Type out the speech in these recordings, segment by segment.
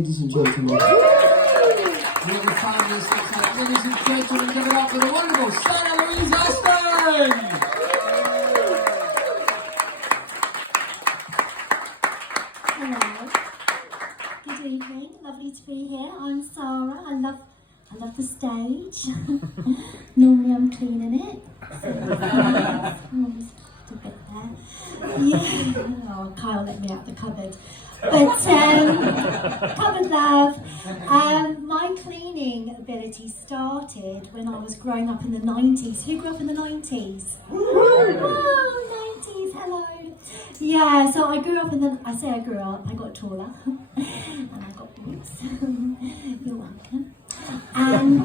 Ladies and gentlemen. Ladies and gentlemen, give it up for the wonderful Stella Louise Aston! Hello. Good evening. Lovely to be here. I'm Sarah. I love the stage. Normally I'm cleaning it. So, a bit there. Yeah. Oh, Kyle let me out the cupboard. But cupboard love. My cleaning ability started when I was growing up in the 90s. Who grew up in the 90s? Oh, 90s. Hello. Yeah, so I grew up I grew up, I got taller and I got boobs. You're welcome. And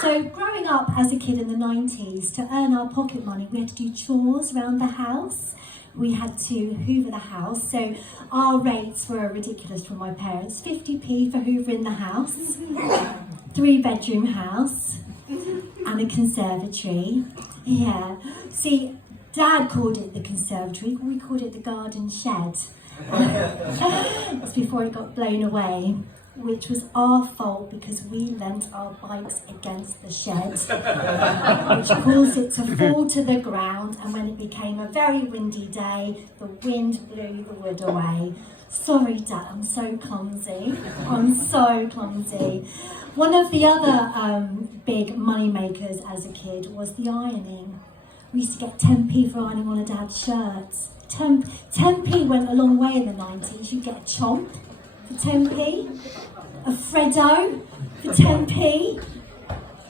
so growing up as a kid in the 90s, to earn our pocket money, we had to do chores around the house. We had to hoover the house, so our rates were ridiculous from my parents. 50p for hoovering the house, 3-bedroom house, and a conservatory. Yeah, see, Dad called it the conservatory, we called it the garden shed. That's before it got blown away, which was our fault because we leant our bikes against the shed, which caused it to fall to the ground, and when it became a very windy day, the wind blew the wood away. Sorry, Dad, I'm so clumsy. I'm so clumsy. One of the other big money makers as a kid was the ironing. We used to get 10p for ironing one of Dad's shirts. 10p went a long way in the 90s. You'd get a chomp for 10p, a Freddo for 10p,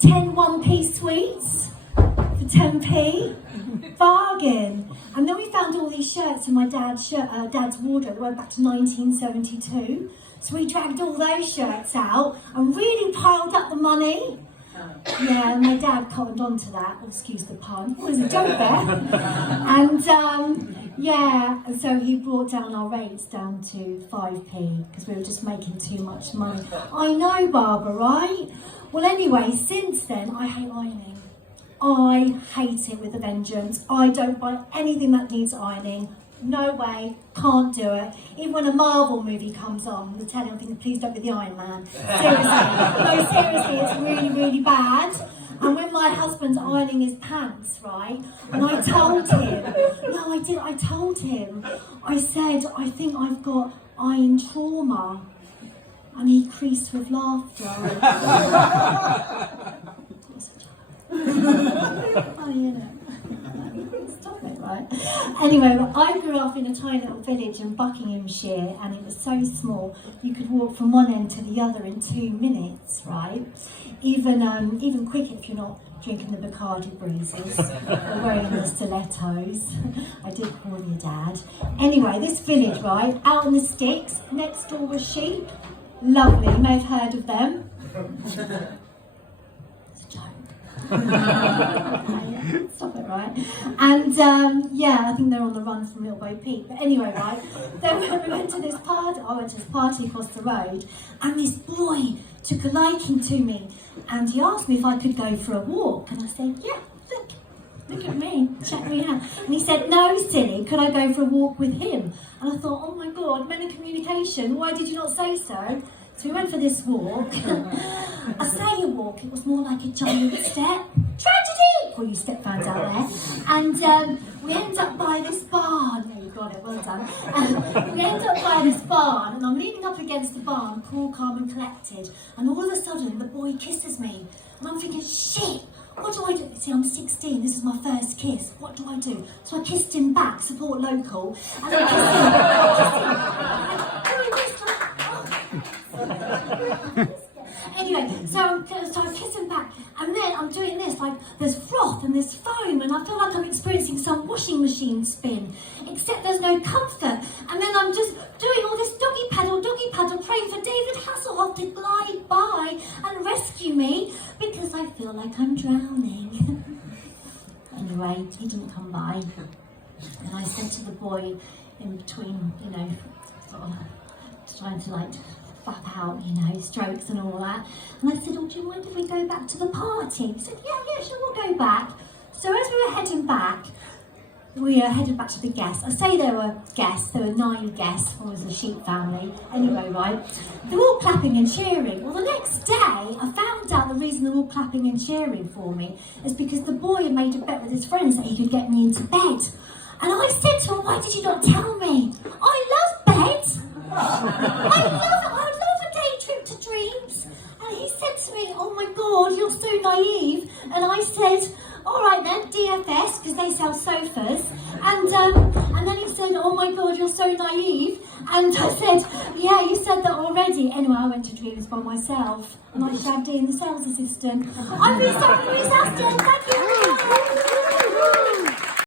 10 one-piece sweets for 10p, bargain. And then we found all these shirts in my dad's wardrobe that went back to 1972. So we dragged all those shirts out and really piled up the money. Yeah, and my dad cottoned on to that, excuse the pun, it was a joke there. And so he brought down our rates down to 5p because we were just making too much money. I know, Barbara, right? Well, anyway, since then, I hate ironing. I hate it with a vengeance. I don't buy anything that needs ironing. No way, can't do it. Even when a Marvel movie comes on, the telly, I'm thinking, please don't be the Iron Man. Seriously, it's really, really bad. And when my husband's ironing his pants, right, and I told him, I said, I think I've got iron trauma. And he creased with laughter. Oh, you know. Stop it, right? Anyway, I grew up in a tiny little village in Buckinghamshire, and it was so small you could walk from one end to the other in 2 minutes, right? Even quicker if you're not drinking the Bacardi breezes or wearing the stilettos. I did warn you, Dad. Anyway, this village, right, out in the sticks, next door was sheep. Lovely, you may have heard of them. Stop it, right? And I think they're on the run from Little Bo Peep. But anyway, right, then when we went to this party, I went to this party across the road, and this boy took a liking to me, and he asked me if I could go for a walk, and I said, yeah, look at me, check me out. And he said, no, silly, could I go for a walk with him? And I thought, oh my God, men of communication, why did you not say so? So we went for this walk. I say a walk, it was more like a giant step. Tragedy! All you step fans out there. And we end up by this barn. There you got it, well done. We end up by this barn, and I'm leaning up against the barn, cool, calm and collected. And all of a sudden, the boy kisses me. And I'm thinking, shit, what do I do? See, I'm 16, this is my first kiss. What do I do? So I kissed him back, support local. And I kissed him. Anyway, so I'm kissing back, and then I'm doing this, like there's froth and there's foam, and I feel like I'm experiencing some washing machine spin, except there's no comfort. And then I'm just doing all this doggy paddle, praying for David Hasselhoff to glide by and rescue me, because I feel like I'm drowning. Anyway, he didn't come by, and I said to the boy in between, sort of trying to fap out, strokes and all that. And I said, oh, do you mind if we go back to the party? He said, yeah, sure, we'll go back. So as we were heading back, we headed back to the guests. I say there were guests, there were 9 guests, one was a sheep family. Anyway, right, they were all clapping and cheering. Well, the next day, I found out the reason they were all clapping and cheering for me is because the boy had made a bet with his friends that he could get me into bed. And I said to him, why did you not tell me? I love bed. I love a day trip to dreams. And he said to me, oh my God, you're so naive. And I said, all right then, DFS, because they sell sofas. And then he said, oh my God, you're so naive. And I said, yeah, you said that already. Anyway, I went to Dreams by myself. And I shagged in the sales assistant. I'm Lisa Aston. Thank you.